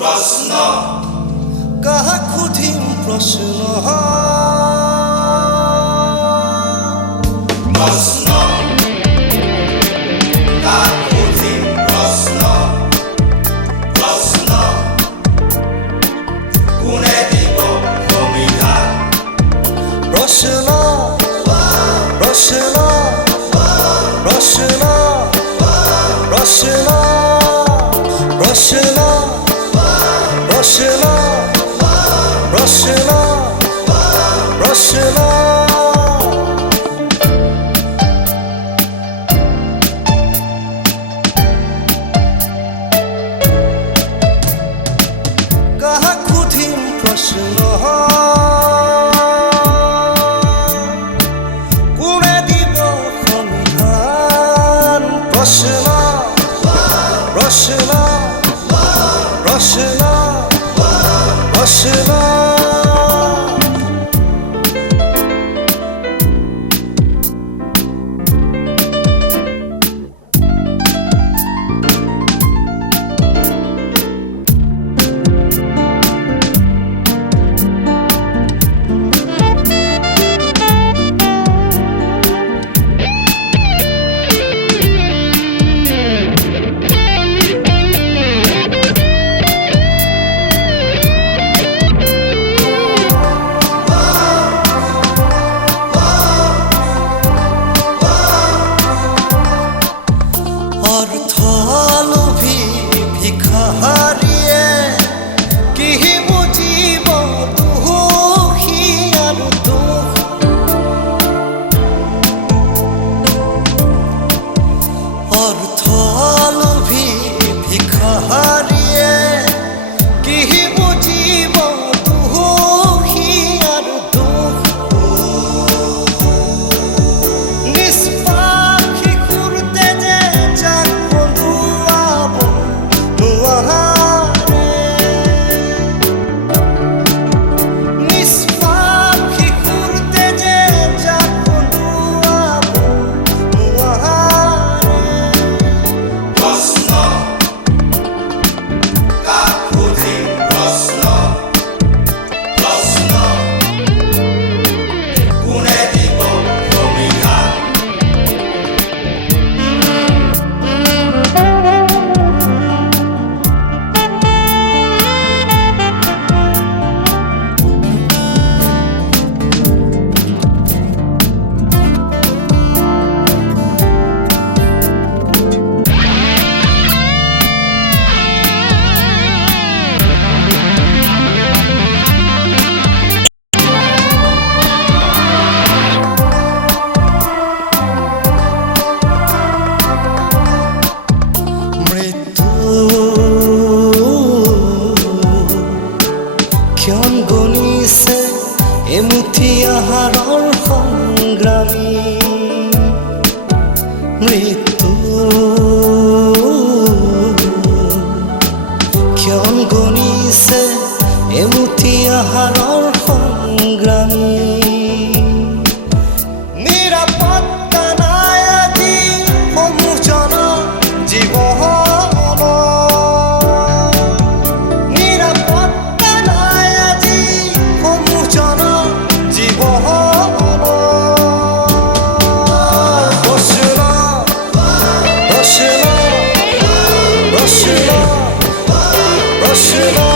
प्रश्न काहाकु थिम प्रश्न प्रश्न काहाकु थिम प्रश्न प्रश्न कोने দিব সমিধান प्रश्न प्रश्न प्रश्न प्रश्न प्रश्न प्रश्न प्रश्न प्रश्न काहाकु थिम प्रश्न कोने দিব সমিধান प्रश्न प्रश्न प्रश्न प्रश्न ক্ষণ গণিছে এমুঠি আহাৰৰ সংগ্ৰামী মৃত্যু ক্ষণ গণিছে এমুঠি আহাৰৰ সংগ্ৰামী নিৰাপত্তা নাই আজি সমূহজন জীৱন Rush it